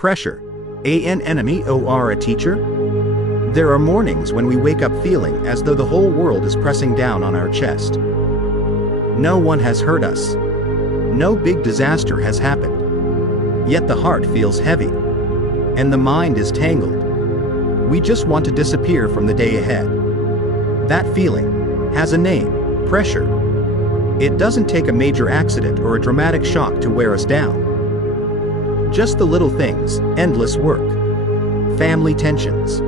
pressure, an enemy or a teacher? There are mornings when we wake up feeling as though the whole world is pressing down on our chest. No one has hurt us. No big disaster has happened. Yet the heart feels heavy. And the mind is tangled. We just want to disappear from the day ahead. That feeling has a name: pressure. It doesn't take a major accident or a dramatic shock to wear us down. Just the little things: endless work, family tensions,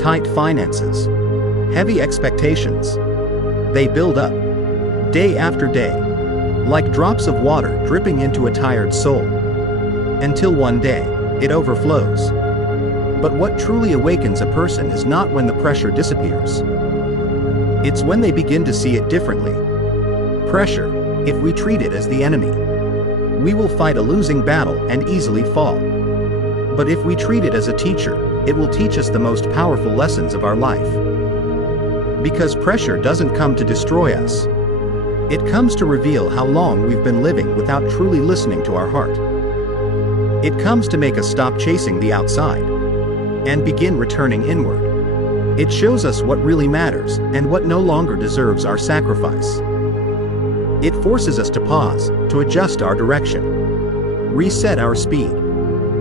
tight finances, heavy expectations. They build up, day after day, like drops of water dripping into a tired soul, until one day, it overflows. But what truly awakens a person is not when the pressure disappears. It's when they begin to see it differently. Pressure, if we treat it as the enemy, we will fight a losing battle and easily fall. But if we treat it as a teacher, it will teach us the most powerful lessons of our life. Because pressure doesn't come to destroy us. It comes to reveal how long we've been living without truly listening to our heart. It comes to make us stop chasing the outside and begin returning inward. It shows us what really matters and what no longer deserves our sacrifice. It forces us to pause, to adjust our direction, reset our speed,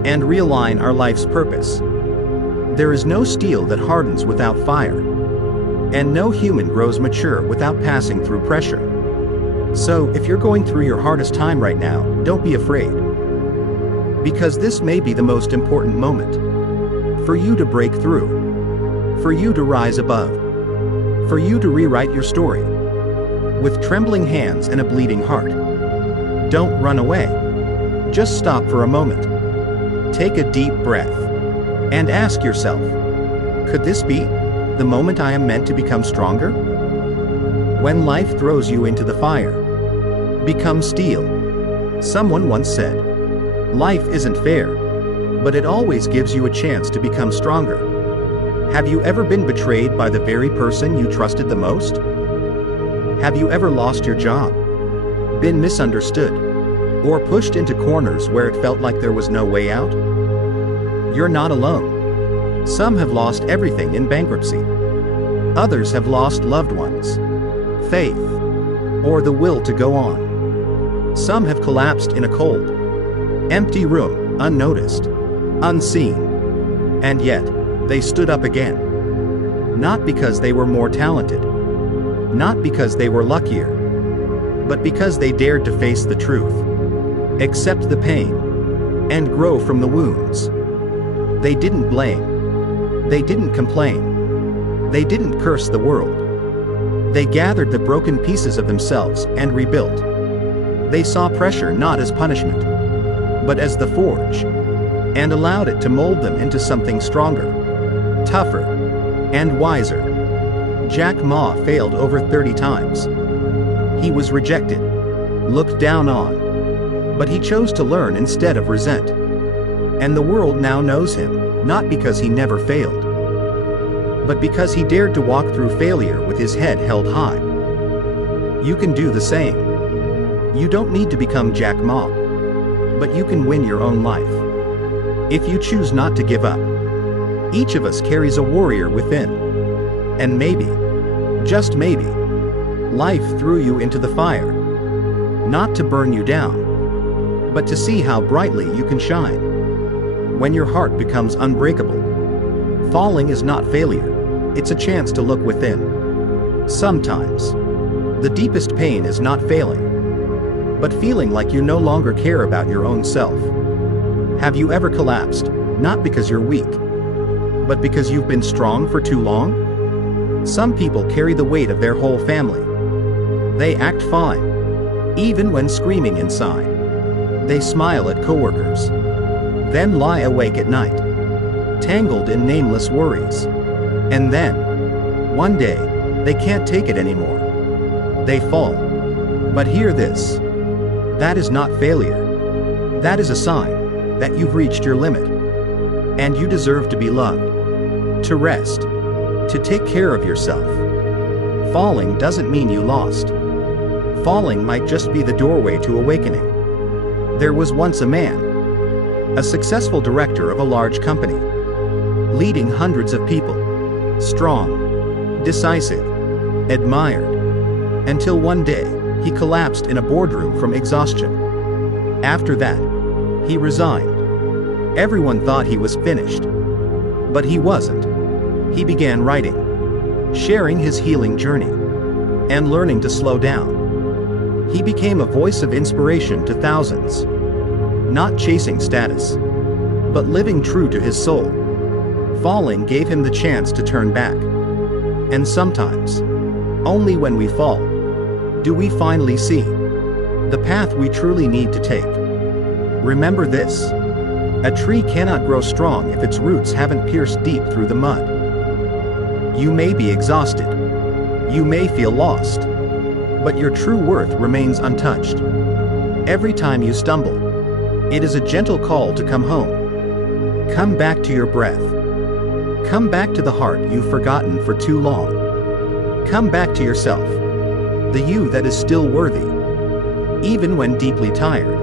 and realign our life's purpose. There is no steel that hardens without fire, and no human grows mature without passing through pressure. So, if you're going through your hardest time right now, don't be afraid. Because this may be the most important moment. For you to break through. For you to rise above. For you to rewrite your story. With trembling hands and a bleeding heart. Don't run away. Just stop for a moment. Take a deep breath. And ask yourself, could this be the moment I am meant to become stronger? When life throws you into the fire, become steel. Someone once said, life isn't fair, but it always gives you a chance to become stronger. Have you ever been betrayed by the very person you trusted the most? Have you ever lost your job, been misunderstood, or pushed into corners where it felt like there was no way out? You're not alone. Some have lost everything in bankruptcy. Others have lost loved ones, faith, or the will to go on. Some have collapsed in a cold, empty room, unnoticed, unseen. And yet, they stood up again. Not because they were more talented, not because they were luckier, but because they dared to face the truth, accept the pain, and grow from the wounds. They didn't blame. They didn't complain. They didn't curse the world. They gathered the broken pieces of themselves and rebuilt. They saw pressure not as punishment, but as the forge, and allowed it to mold them into something stronger, tougher, and wiser. Jack Ma failed over 30 times. He was rejected, looked down on, but he chose to learn instead of resent. And the world now knows him, not because he never failed, but because he dared to walk through failure with his head held high. You can do the same. You don't need to become Jack Ma, but you can win your own life. If you choose not to give up. Each of us carries a warrior within. And maybe, just maybe, life threw you into the fire. Not to burn you down, but to see how brightly you can shine. When your heart becomes unbreakable, falling is not failure, it's a chance to look within. Sometimes, the deepest pain is not failing, but feeling like you no longer care about your own self. Have you ever collapsed, not because you're weak, but because you've been strong for too long? Some people carry the weight of their whole family. They act fine, even when screaming inside. They smile at coworkers, then lie awake at night, tangled in nameless worries. And then, one day, they can't take it anymore. They fall. But hear this. That is not failure. That is a sign that you've reached your limit. And you deserve to be loved, to rest, to take care of yourself. Falling doesn't mean you lost. Falling might just be the doorway to awakening. There was once a man, A successful director of a large company, leading hundreds of people, strong, decisive, admired, until one day, he collapsed in a boardroom from exhaustion. After that, he resigned. Everyone thought he was finished. But he wasn't. He began writing, sharing his healing journey, and learning to slow down. He became a voice of inspiration to thousands, not chasing status, but living true to his soul. Falling gave him the chance to turn back. And sometimes, only when we fall, do we finally see the path we truly need to take. Remember this: a tree cannot grow strong if its roots haven't pierced deep through the mud. You may be exhausted, you may feel lost, but your true worth remains untouched. Every time you stumble, it is a gentle call to come home. Come back to your breath. Come back to the heart you've forgotten for too long. Come back to yourself, the you that is still worthy, even when deeply tired.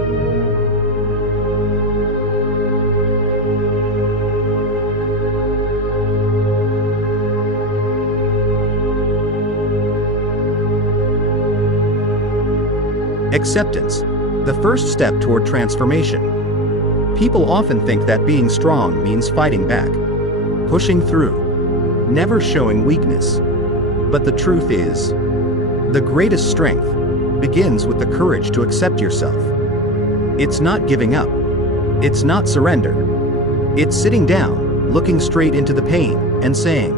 Acceptance, the first step toward transformation. People often think that being strong means fighting back, pushing through, never showing weakness. But the truth is, the greatest strength begins with the courage to accept yourself. It's not giving up. It's not surrender. It's sitting down, looking straight into the pain, and saying,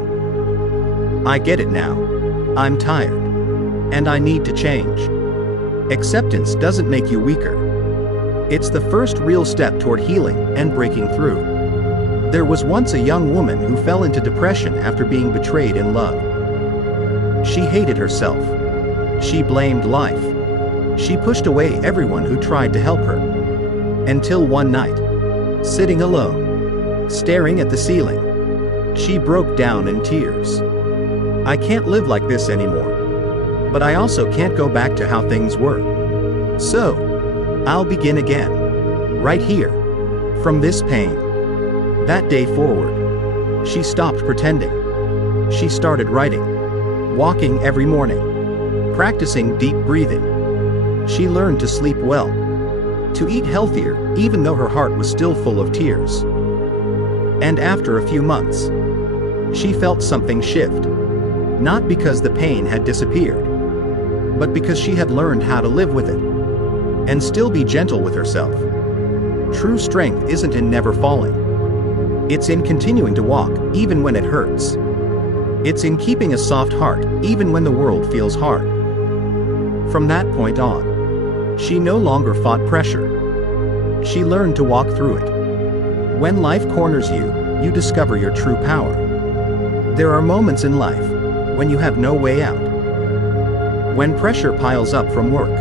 I get it now. I'm tired. And I need to change. Acceptance doesn't make you weaker. It's the first real step toward healing and breaking through. There was once a young woman who fell into depression after being betrayed in love. She hated herself. She blamed life. She pushed away everyone who tried to help her. Until one night, sitting alone, staring at the ceiling, she broke down in tears. I can't live like this anymore. But I also can't go back to how things were. So, I'll begin again. Right here. From this pain. That day forward, she stopped pretending. She started writing, walking every morning, practicing deep breathing. She learned to sleep well, to eat healthier even though her heart was still full of tears. And after a few months, she felt something shift. Not because the pain had disappeared, but because she had learned how to live with it, and still be gentle with herself. True strength isn't in never falling. It's in continuing to walk, even when it hurts. It's in keeping a soft heart, even when the world feels hard. From that point on, she no longer fought pressure. She learned to walk through it. When life corners you, you discover your true power. There are moments in life when you have no way out. When pressure piles up from work,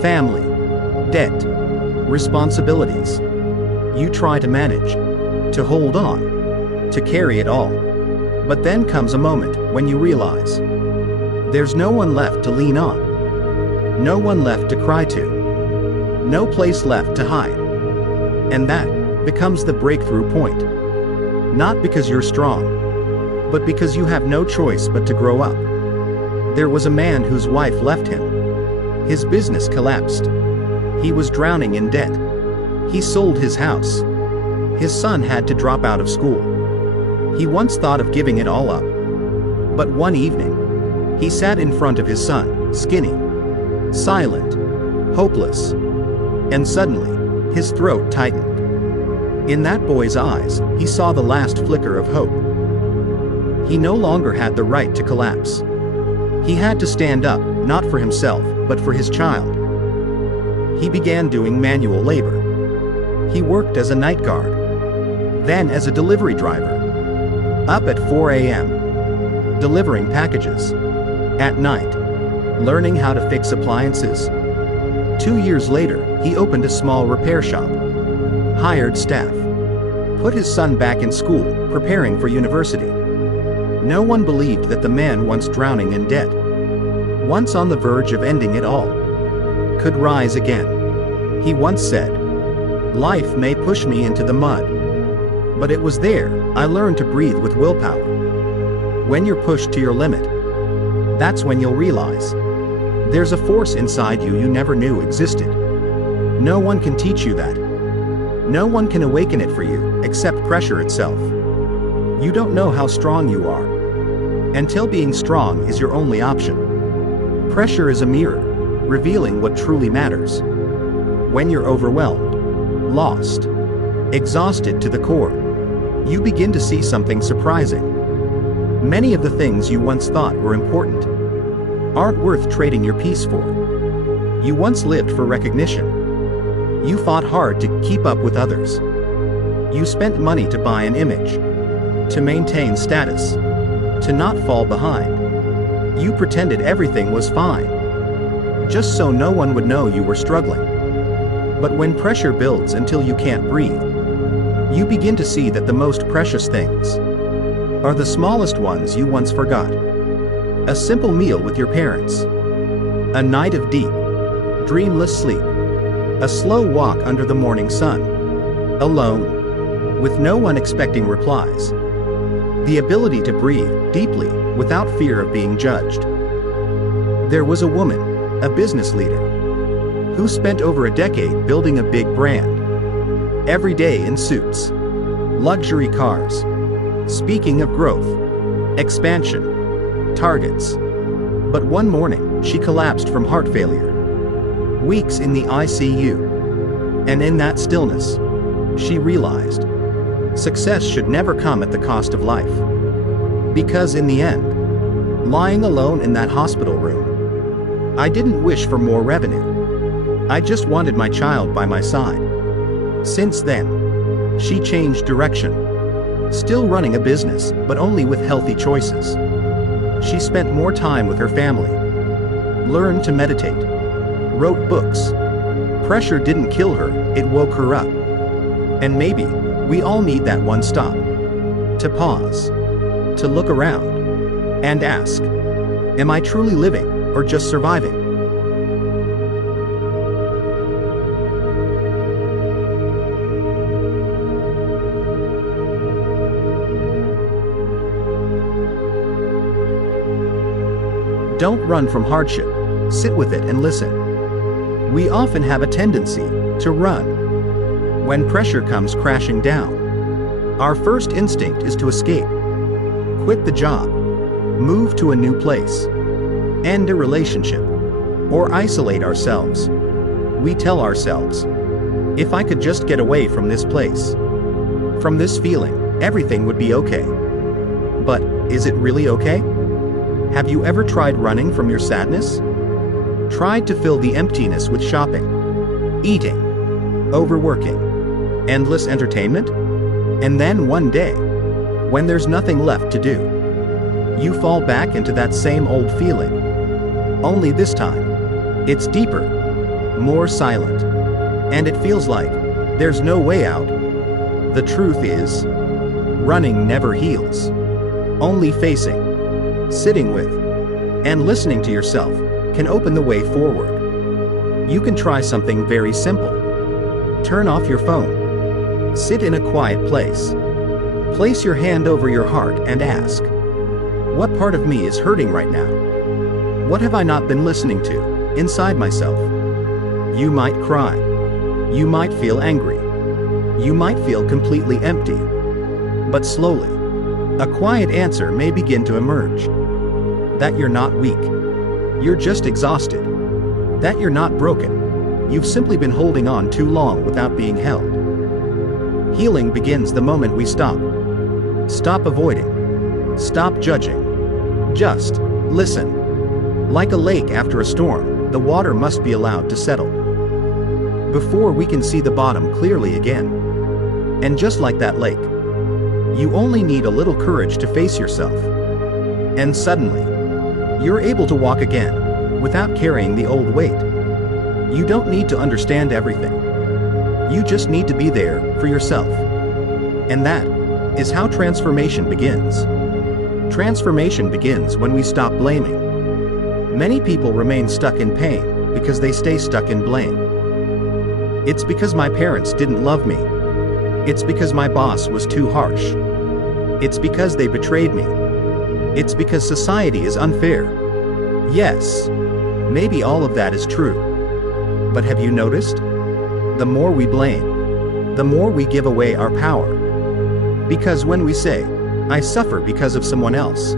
family, debt, responsibilities, you try to manage, to hold on, to carry it all. But then comes a moment when you realize there's no one left to lean on, no one left to cry to, no place left to hide. And that becomes the breakthrough point. Not because you're strong, but because you have no choice but to grow up. There was a man whose wife left him. His business collapsed. He was drowning in debt. He sold his house. His son had to drop out of school. He once thought of giving it all up. But one evening, he sat in front of his son, skinny, silent, hopeless, and suddenly, his throat tightened. In that boy's eyes, he saw the last flicker of hope. He no longer had the right to collapse. He had to stand up, not for himself, but for his child. He began doing manual labor. He worked as a night guard, then as a delivery driver. Up at 4 a.m., delivering packages. At night, learning how to fix appliances. 2 years later, he opened a small repair shop, hired staff, put his son back in school, preparing for university. No one believed that the man, once drowning in debt, once on the verge of ending it all, could rise again. He once said, Life may push me into the mud. But it was there I learned to breathe with willpower. When you're pushed to your limit, that's when you'll realize there's a force inside you never knew existed. No one can teach you that. No one can awaken it for you except pressure itself. You don't know how strong you are until being strong is your only option. Pressure is a mirror, revealing what truly matters. When you're overwhelmed, lost, exhausted to the core, you begin to see something surprising. Many of the things you once thought were important aren't worth trading your peace for. You once lived for recognition. You fought hard to keep up with others. You spent money to buy an image, to maintain status, to not fall behind. You pretended everything was fine, just so no one would know you were struggling. But when pressure builds until you can't breathe, you begin to see that the most precious things are the smallest ones you once forgot. A simple meal with your parents, a night of deep, dreamless sleep, a slow walk under the morning sun, alone, with no one expecting replies. The ability to breathe deeply without fear of being judged. There was a woman, a business leader, who spent over a decade building a big brand. Every day in suits, luxury cars, speaking of growth, expansion, targets. But one morning, she collapsed from heart failure. Weeks in the ICU. And in that stillness, she realized success should never come at the cost of life. Because in the end, lying alone in that hospital room, I didn't wish for more revenue. I just wanted my child by my side. Since then, she changed direction. Still running a business, but only with healthy choices. She spent more time with her family, learned to meditate, wrote books. Pressure didn't kill her, it woke her up. And maybe we all need that one stop. To pause, to look around, and ask, am I truly living or just surviving? Don't run from hardship, sit with it and listen. We often have a tendency to run when pressure comes crashing down. Our first instinct is to escape, quit the job, move to a new place, end a relationship, or isolate ourselves. We tell ourselves, if I could just get away from this place, from this feeling, everything would be okay. But is it really okay? Have you ever tried running from your sadness? Tried to fill the emptiness with shopping, eating, overworking, endless entertainment? And then one day, when there's nothing left to do, you fall back into that same old feeling. Only this time, it's deeper, more silent, and it feels like there's no way out. The truth is, running never heals. Only facing, sitting with, and listening to yourself can open the way forward. You can try something very simple. Turn off your phone. Sit in a quiet place. Place your hand over your heart and ask, what part of me is hurting right now? What have I not been listening to inside myself? You might cry. You might feel angry. You might feel completely empty. But slowly, a quiet answer may begin to emerge. That you're not weak. You're just exhausted. That you're not broken. You've simply been holding on too long without being held. Healing begins the moment we stop. Stop avoiding. Stop judging. Just listen. Like a lake after a storm, the water must be allowed to settle before we can see the bottom clearly again. And just like that lake, you only need a little courage to face yourself. And suddenly, you're able to walk again, without carrying the old weight. You don't need to understand everything. You just need to be there for yourself. And that is how transformation begins. Transformation begins when we stop blaming. Many people remain stuck in pain because they stay stuck in blame. It's because my parents didn't love me. It's because my boss was too harsh. It's because they betrayed me. It's because society is unfair. Yes, maybe all of that is true. But have you noticed? The more we blame, the more we give away our power. Because when we say, "I suffer because of someone else,"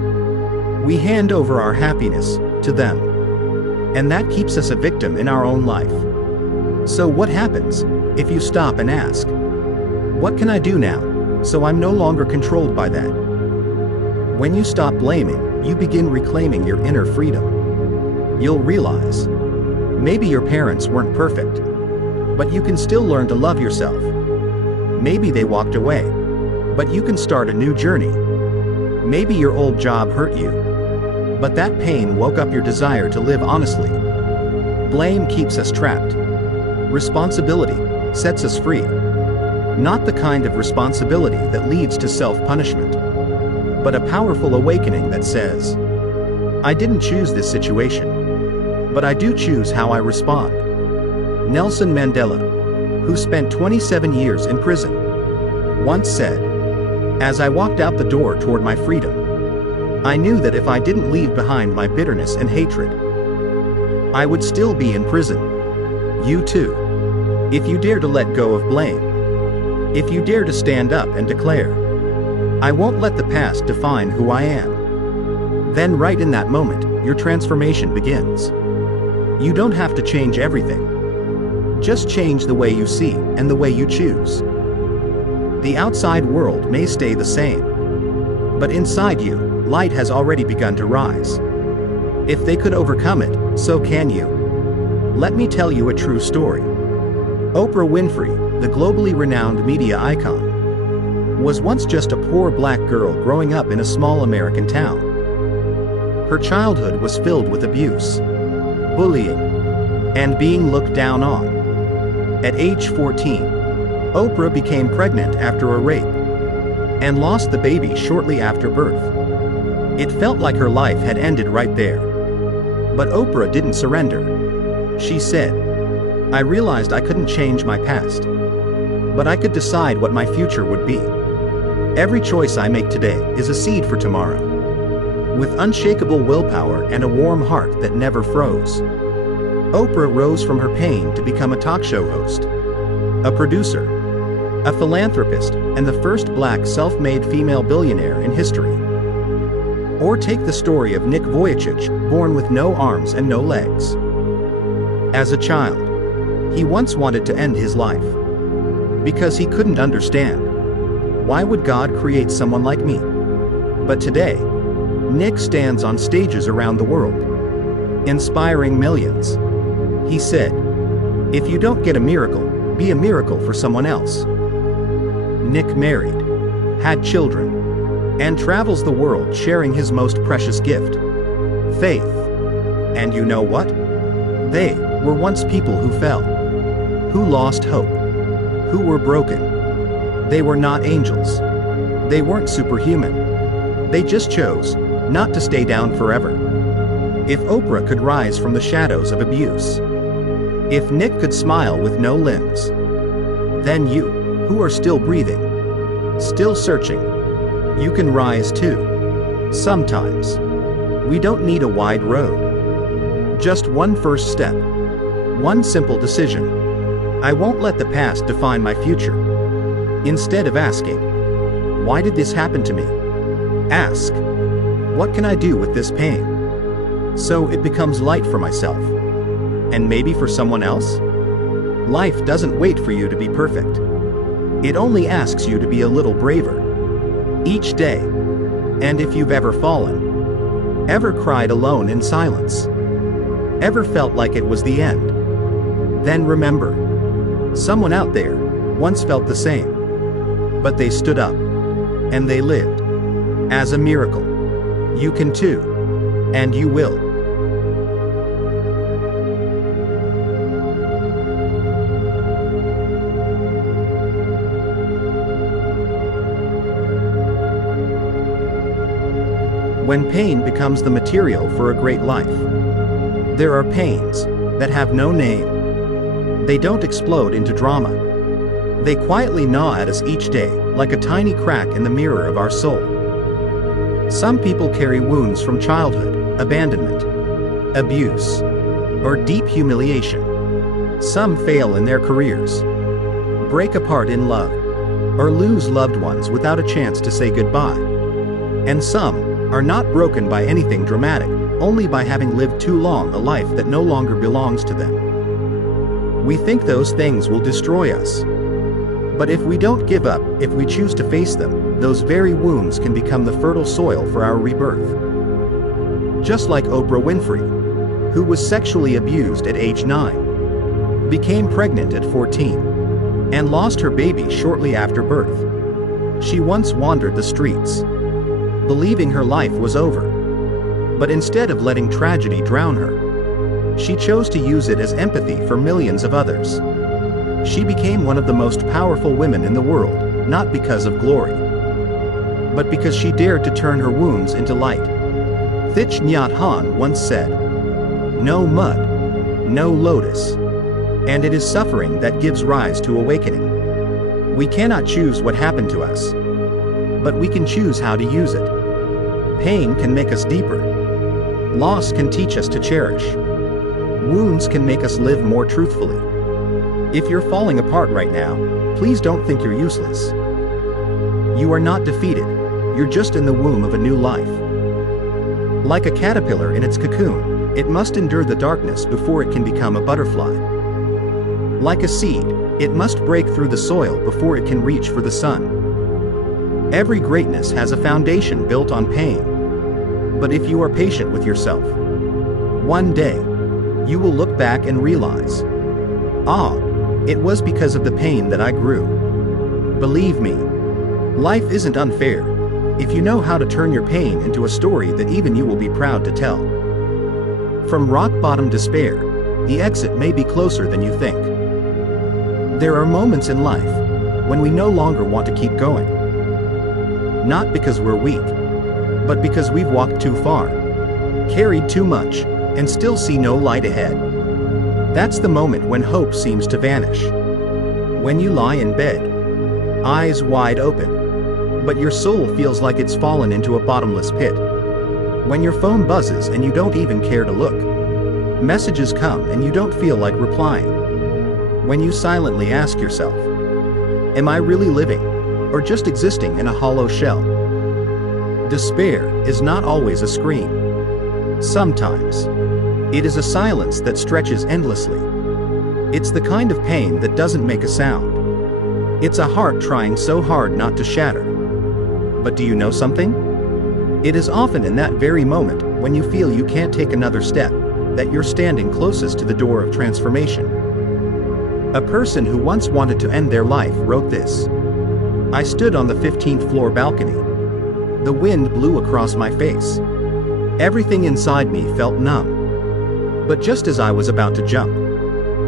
we hand over our happiness to them. And that keeps us a victim in our own life. So what happens if you stop and ask, "What can I do now so I'm no longer controlled by that?" When you stop blaming, you begin reclaiming your inner freedom. You'll realize, maybe your parents weren't perfect, but you can still learn to love yourself. Maybe they walked away, but you can start a new journey. Maybe your old job hurt you, but that pain woke up your desire to live honestly. Blame keeps us trapped. Responsibility sets us free. Not the kind of responsibility that leads to self-punishment, but a powerful awakening that says, "I didn't choose this situation, but I do choose how I respond." Nelson Mandela, who spent 27 years in prison, once said, "As I walked out the door toward my freedom, I knew that if I didn't leave behind my bitterness and hatred, I would still be in prison." You too. If you dare to let go of blame, if you dare to stand up and declare, "I won't let the past define who I am," then right in that moment, your transformation begins. You don't have to change everything. Just change the way you see and the way you choose. The outside world may stay the same, but inside you, light has already begun to rise. If they could overcome it, so can you. Let me tell you a true story. Oprah Winfrey, the globally renowned media icon, was once just a poor black girl growing up in a small American town. Her childhood was filled with abuse, bullying, and being looked down on. At age 14, Oprah became pregnant after a rape and lost the baby shortly after birth. It felt like her life had ended right there. But Oprah didn't surrender. She said, "I realized I couldn't change my past, but I could decide what my future would be. Every choice I make today is a seed for tomorrow." With unshakable willpower and a warm heart that never froze, Oprah rose from her pain to become a talk show host, a producer, a philanthropist, and the first black self-made female billionaire in history. Or take the story of Nick Vujicic, born with no arms and no legs. As a child, he once wanted to end his life because he couldn't understand, why would God create someone like me? But today, Nick stands on stages around the world, inspiring millions. He said, "If you don't get a miracle, be a miracle for someone else." Nick married, had children, and travels the world sharing his most precious gift, faith. And you know what? They were once people who fell, who lost hope, who were broken. They were not angels. They weren't superhuman. They just chose not to stay down forever. If Oprah could rise from the shadows of abuse, if Nick could smile with no limbs, then you, who are still breathing, still searching, you can rise too. Sometimes, we don't need a wide road. Just one first step. One simple decision. I won't let the past define my future. Instead of asking, "Why did this happen to me?" ask, "What can I do with this pain?" So it becomes light for myself. And maybe for someone else? Life doesn't wait for you to be perfect. It only asks you to be a little braver. Each day. And if you've ever fallen, ever cried alone in silence, ever felt like it was the end, then remember, someone out there once felt the same. But they stood up, and they lived. As a miracle. You can too. And you will. When pain becomes the material for a great life, there are pains that have no name. They don't explode into drama. They quietly gnaw at us each day, like a tiny crack in the mirror of our soul. Some people carry wounds from childhood, abandonment, abuse, or deep humiliation. Some fail in their careers, break apart in love, or lose loved ones without a chance to say goodbye. And some are not broken by anything dramatic, only by having lived too long a life that no longer belongs to them. We think those things will destroy us. But if we don't give up, if we choose to face them, those very wounds can become the fertile soil for our rebirth. Just like Oprah Winfrey, who was sexually abused at age 9, became pregnant at 14, and lost her baby shortly after birth. She once wandered the streets, believing her life was over. But instead of letting tragedy drown her, she chose to use it as empathy for millions of others. She became one of the most powerful women in the world, not because of glory, but because she dared to turn her wounds into light. Thich Nhat Hanh once said, "No mud, no lotus, and it is suffering that gives rise to awakening." We cannot choose what happened to us, but we can choose how to use it. Pain can make us deeper. Loss can teach us to cherish. Wounds can make us live more truthfully. If you're falling apart right now, please don't think you're useless. You are not defeated, you're just in the womb of a new life. Like a caterpillar in its cocoon, it must endure the darkness before it can become a butterfly. Like a seed, it must break through the soil before it can reach for the sun. Every greatness has a foundation built on pain. But if you are patient with yourself, one day, you will look back and realize, it was because of the pain that I grew. Believe me, life isn't unfair if you know how to turn your pain into a story that even you will be proud to tell. From rock bottom despair, the exit may be closer than you think. There are moments in life when we no longer want to keep going. Not because we're weak, but because we've walked too far, carried too much, and still see no light ahead. That's the moment when hope seems to vanish. When you lie in bed, eyes wide open, but your soul feels like it's fallen into a bottomless pit. When your phone buzzes and you don't even care to look. Messages come and you don't feel like replying. When you silently ask yourself, am I really living, or just existing in a hollow shell? Despair is not always a scream. Sometimes, it is a silence that stretches endlessly. It's the kind of pain that doesn't make a sound. It's a heart trying so hard not to shatter. But do you know something? It is often in that very moment, when you feel you can't take another step, that you're standing closest to the door of transformation. A person who once wanted to end their life wrote this: "I stood on the 15th floor balcony. The wind blew across my face. Everything inside me felt numb. But just as I was about to jump,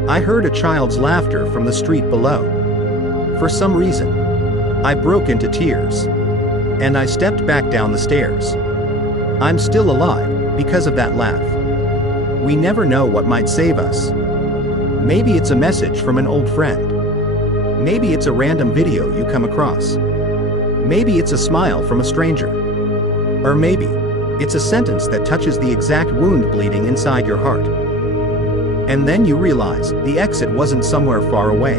I heard a child's laughter from the street below. For some reason, I broke into tears, and I stepped back down the stairs. I'm still alive because of that laugh." We never know what might save us. Maybe it's a message from an old friend. Maybe it's a random video you come across. Maybe it's a smile from a stranger. Or maybe it's a sentence that touches the exact wound bleeding inside your heart. And then you realize the exit wasn't somewhere far away.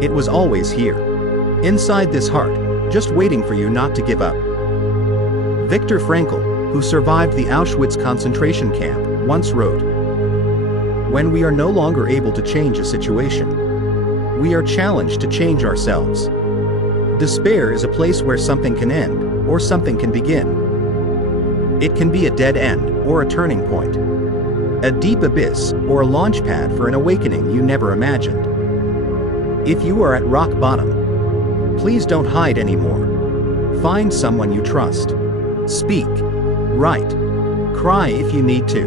It was always here, inside this heart, just waiting for you not to give up. Viktor Frankl, who survived the Auschwitz concentration camp, once wrote, "When we are no longer able to change a situation, we are challenged to change ourselves." Despair is a place where something can end, or something can begin. It can be a dead end, or a turning point. A deep abyss, or a launch pad for an awakening you never imagined. If you are at rock bottom, please don't hide anymore. Find someone you trust. Speak. Write. Cry if you need to.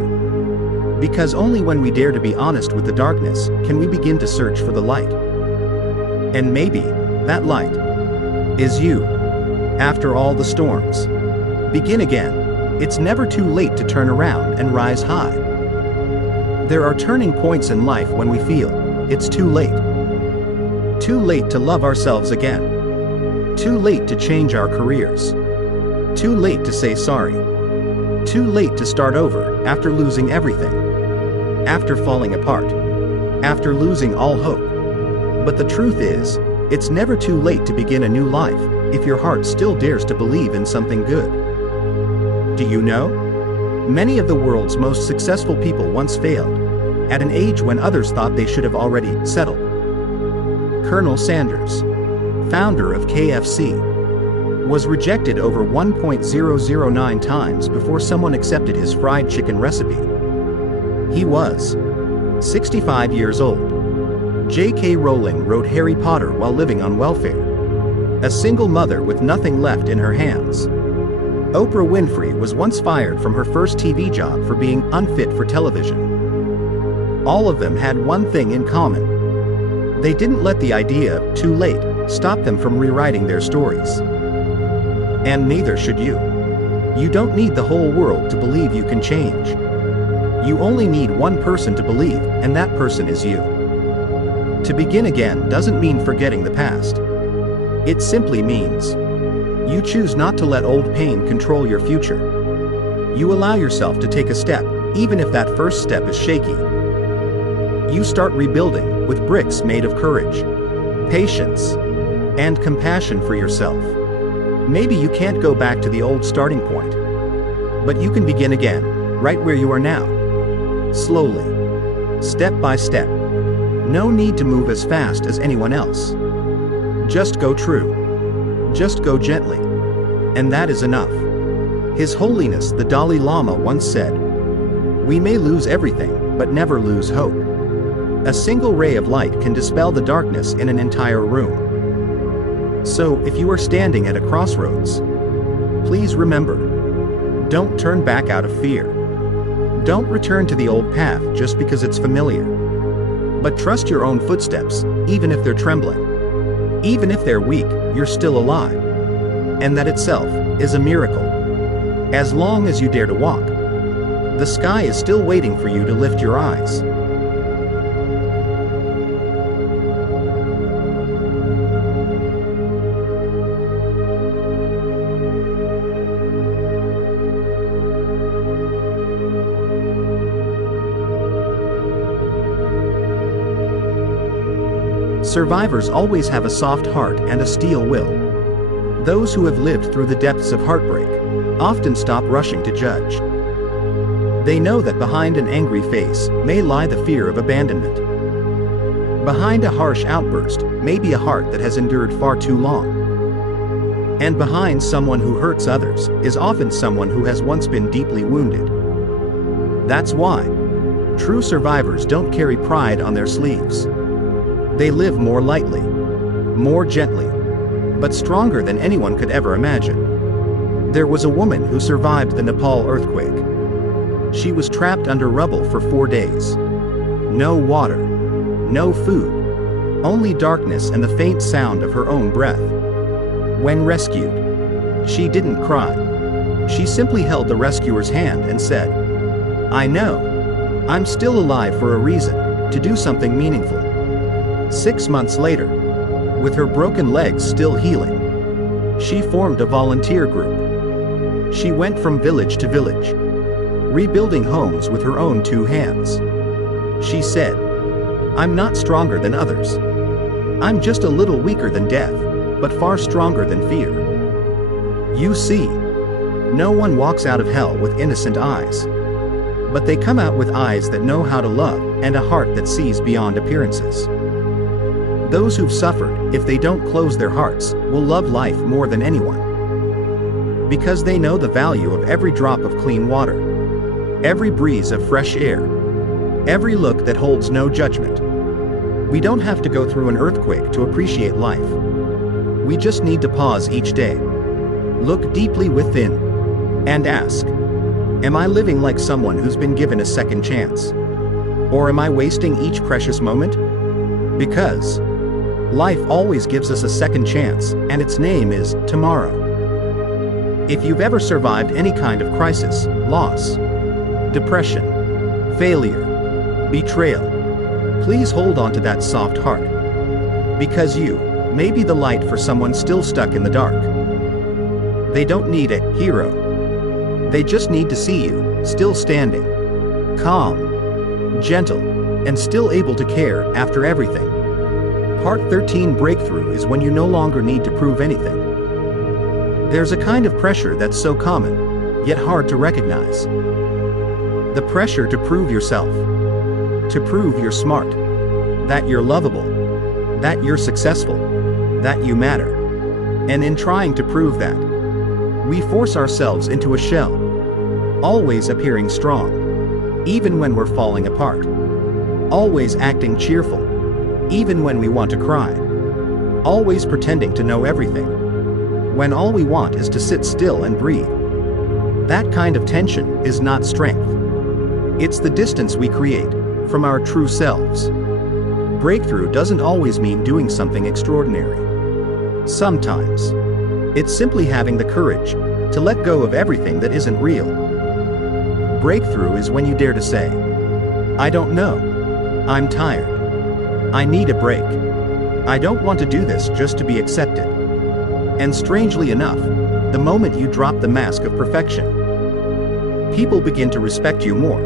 Because only when we dare to be honest with the darkness can we begin to search for the light. And maybe that light is you. After all the storms, begin again. It's never too late to turn around and rise high. There are turning points in life when we feel it's too late. Too late to love ourselves again. Too late to change our careers. Too late to say sorry. Too late to start over after losing everything. After falling apart. After losing all hope. But the truth is, it's never too late to begin a new life, if your heart still dares to believe in something good. Do you know? Many of the world's most successful people once failed, at an age when others thought they should have already settled. Colonel Sanders, founder of KFC, was rejected over 1.009 times before someone accepted his fried chicken recipe. He was 65 years old. J.K. Rowling wrote Harry Potter while living on welfare. A single mother with nothing left in her hands. Oprah Winfrey was once fired from her first TV job for being unfit for television. All of them had one thing in common. They didn't let the idea of too late stop them from rewriting their stories. And neither should you. You don't need the whole world to believe you can change. You only need one person to believe, and that person is you. To begin again doesn't mean forgetting the past. It simply means you choose not to let old pain control your future. You allow yourself to take a step, even if that first step is shaky. You start rebuilding with bricks made of courage, patience, and compassion for yourself. Maybe you can't go back to the old starting point, but you can begin again, right where you are now. Slowly, step by step. No need to move as fast as anyone else. Just go true. Just go gently. And that is enough. His Holiness the Dalai Lama once said, "We may lose everything, but never lose hope." A single ray of light can dispel the darkness in an entire room. So, if you are standing at a crossroads, please remember, don't turn back out of fear. Don't return to the old path just because it's familiar. But trust your own footsteps, even if they're trembling. Even if they're weak, you're still alive. And that itself is a miracle. As long as you dare to walk, the sky is still waiting for you to lift your eyes. Survivors always have a soft heart and a steel will. Those who have lived through the depths of heartbreak often stop rushing to judge. They know that behind an angry face may lie the fear of abandonment. Behind a harsh outburst may be a heart that has endured far too long. And behind someone who hurts others is often someone who has once been deeply wounded. That's why true survivors don't carry pride on their sleeves. They live more lightly, more gently, but stronger than anyone could ever imagine. There was a woman who survived the Nepal earthquake. She was trapped under rubble for 4 days. No water, no food, only darkness and the faint sound of her own breath. When rescued, she didn't cry. She simply held the rescuer's hand and said, "I know. I'm still alive for a reason, to do something meaningful." 6 months later, with her broken legs still healing, she formed a volunteer group. She went from village to village, rebuilding homes with her own 2 hands. She said, "I'm not stronger than others. I'm just a little weaker than death, but far stronger than fear." You see, no one walks out of hell with innocent eyes. But they come out with eyes that know how to love and a heart that sees beyond appearances. Those who've suffered, if they don't close their hearts, will love life more than anyone. Because they know the value of every drop of clean water, every breeze of fresh air, every look that holds no judgment. We don't have to go through an earthquake to appreciate life. We just need to pause each day, look deeply within, and ask, am I living like someone who's been given a second chance? Or am I wasting each precious moment? Because life always gives us a second chance, and its name is tomorrow. If you've ever survived any kind of crisis, loss, depression, failure, betrayal, Please hold on to that soft heart. Because you may be the light for someone still stuck in the dark. They don't need a hero. They just need to see you, still standing, calm, gentle, and still able to care after everything. Part 13 Breakthrough is when you no longer need to prove anything. There's a kind of pressure that's so common, yet hard to recognize. The pressure to prove yourself. To prove you're smart. That you're lovable. That you're successful. That you matter. And in trying to prove that, we force ourselves into a shell, always appearing strong, even when we're falling apart. Always acting cheerful, even when we want to cry. Always pretending to know everything, when all we want is to sit still and breathe. That kind of tension is not strength. It's the distance we create from our true selves. Breakthrough doesn't always mean doing something extraordinary. Sometimes, it's simply having the courage to let go of everything that isn't real. Breakthrough is when you dare to say, I don't know. I'm tired. I need a break. I don't want to do this just to be accepted. And strangely enough, the moment you drop the mask of perfection, people begin to respect you more.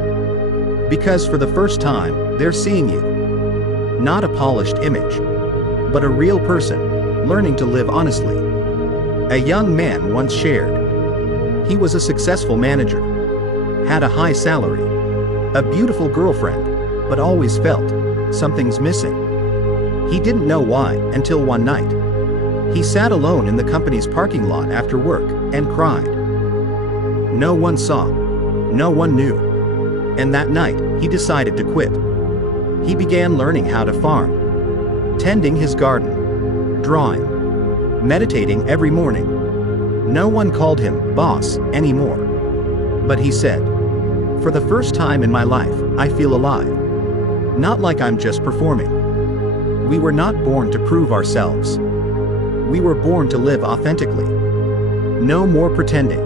Because for the first time, they're seeing you. Not a polished image, but a real person, learning to live honestly. A young man once shared. He was a successful manager, had a high salary, a beautiful girlfriend, but always felt something's missing. He didn't know why until one night. He sat alone in the company's parking lot after work and cried. No one saw, no one knew. And that night, he decided to quit. He began learning how to farm, tending his garden, drawing, meditating every morning. No one called him boss anymore. But he said, for the first time in my life, I feel alive. Not like I'm just performing. We were not born to prove ourselves. We were born to live authentically. No more pretending.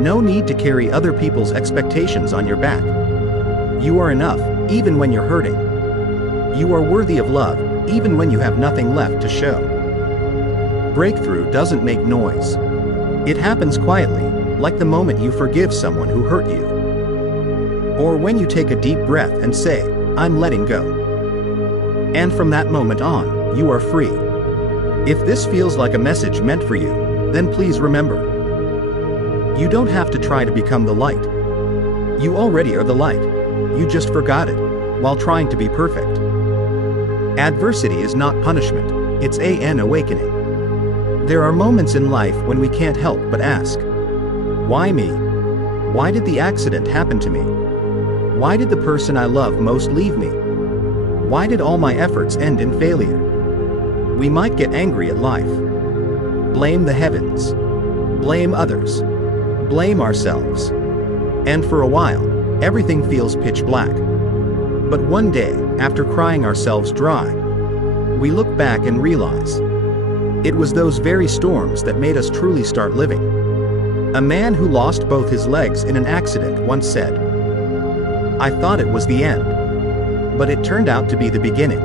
No need to carry other people's expectations on your back. You are enough, even when you're hurting. You are worthy of love, even when you have nothing left to show. Breakthrough doesn't make noise. It happens quietly, like the moment you forgive someone who hurt you. Or when you take a deep breath and say, I'm letting go. And from that moment on, you are free. If this feels like a message meant for you, then please remember. You don't have to try to become the light. You already are the light. You just forgot it, while trying to be perfect. Adversity is not punishment, it's an awakening. There are moments in life when we can't help but ask, why me? Why did the accident happen to me? Why did the person I love most leave me? Why did all my efforts end in failure? We might get angry at life. Blame the heavens. Blame others. Blame ourselves. And for a while, everything feels pitch black. But one day, after crying ourselves dry, we look back and realize it was those very storms that made us truly start living. A man who lost both his legs in an accident once said, I thought it was the end, but it turned out to be the beginning.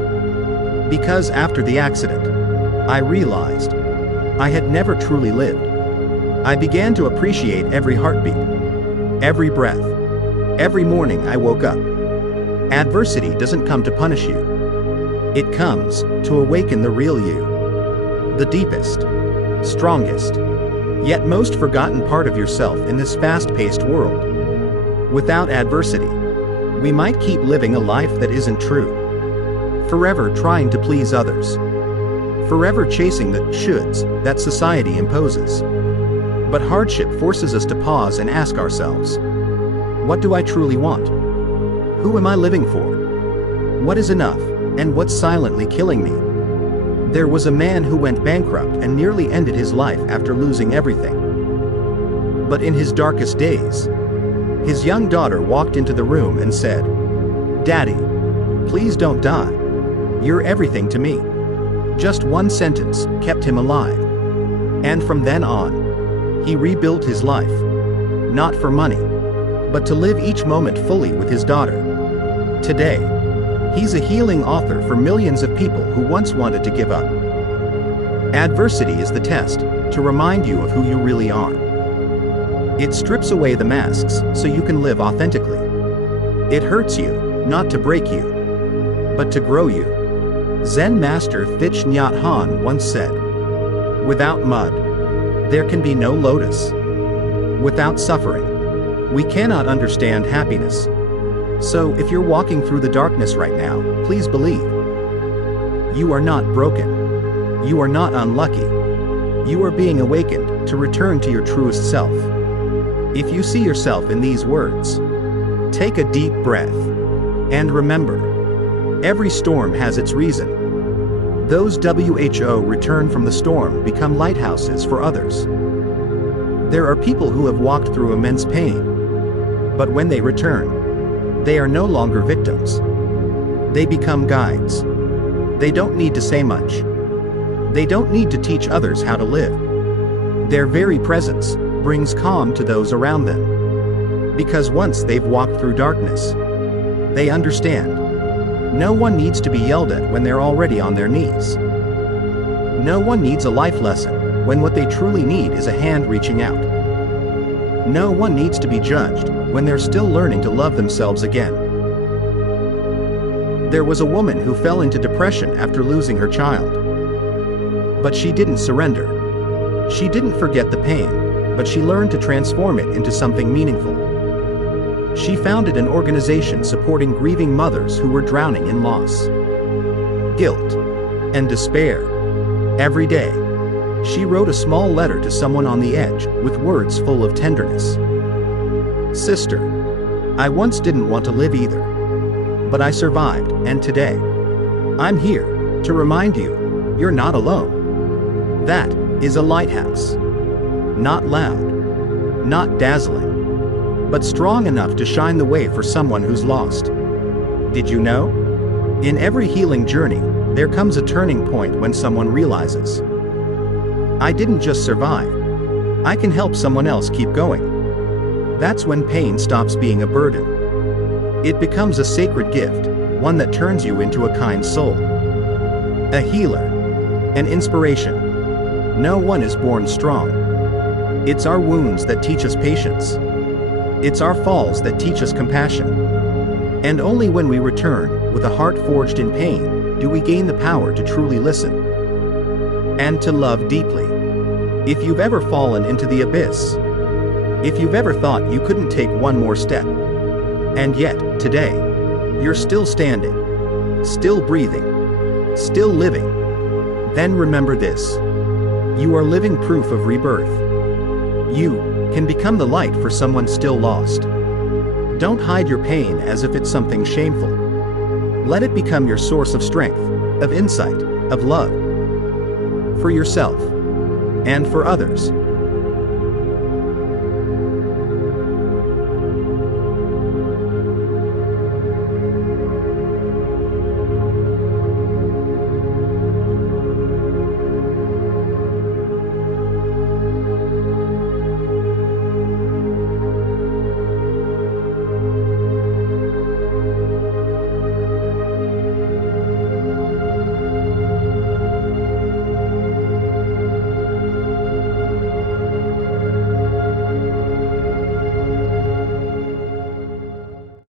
Because after the accident, I realized I had never truly lived. I began to appreciate every heartbeat, every breath, every morning I woke up. Adversity doesn't come to punish you. It comes to awaken the real you. The deepest, strongest, yet most forgotten part of yourself in this fast-paced world. Without adversity, we might keep living a life that isn't true. Forever trying to please others. Forever chasing the shoulds that society imposes. But hardship forces us to pause and ask ourselves, what do I truly want? Who am I living for? What is enough, and what's silently killing me? There was a man who went bankrupt and nearly ended his life after losing everything. But in his darkest days, his young daughter walked into the room and said, Daddy, please don't die. You're everything to me. Just one sentence kept him alive. And from then on, he rebuilt his life. Not for money, but to live each moment fully with his daughter. Today, He's a healing author for millions of people who once wanted to give up. Adversity is the test, to remind you of who you really are. It strips away the masks so you can live authentically. It hurts you, not to break you, but to grow you. Zen master Thich Nhat Hanh once said, "Without mud, there can be no lotus. Without suffering, we cannot understand happiness." So if you're walking through the darkness right now, please believe. You are not broken. You are not unlucky. You are being awakened to return to your truest self. If you see yourself in these words, take a deep breath. And remember, every storm has its reason. Those who return from the storm become lighthouses for others. There are people who have walked through immense pain. But when they return, they are no longer victims. They become guides. They don't need to say much. They don't need to teach others how to live. Their very presence brings calm to those around them. Because once they've walked through darkness, they understand. No one needs to be yelled at when they're already on their knees. No one needs a life lesson when what they truly need is a hand reaching out. No one needs to be judged when they're still learning to love themselves again. There was a woman who fell into depression after losing her child. But she didn't surrender. She didn't forget the pain, but she learned to transform it into something meaningful. She founded an organization supporting grieving mothers who were drowning in loss, guilt, and despair. Every day, she wrote a small letter to someone on the edge with words full of tenderness. "Sister, I once didn't want to live either. But I survived, and today, I'm here to remind you, you're not alone." That is a lighthouse. Not loud, not dazzling, but strong enough to shine the way for someone who's lost. Did you know? In every healing journey, there comes a turning point when someone realizes, "I didn't just survive. I can help someone else keep going." That's when pain stops being a burden. It becomes a sacred gift, one that turns you into a kind soul. A healer. An inspiration. No one is born strong. It's our wounds that teach us patience. It's our falls that teach us compassion. And only when we return, with a heart forged in pain, do we gain the power to truly listen. And to love deeply. If you've ever fallen into the abyss, if you've ever thought you couldn't take one more step, and yet, today, you're still standing, still breathing, still living, then remember this. You are living proof of rebirth. You can become the light for someone still lost. Don't hide your pain as if it's something shameful. Let it become your source of strength, of insight, of love. For yourself. And for others.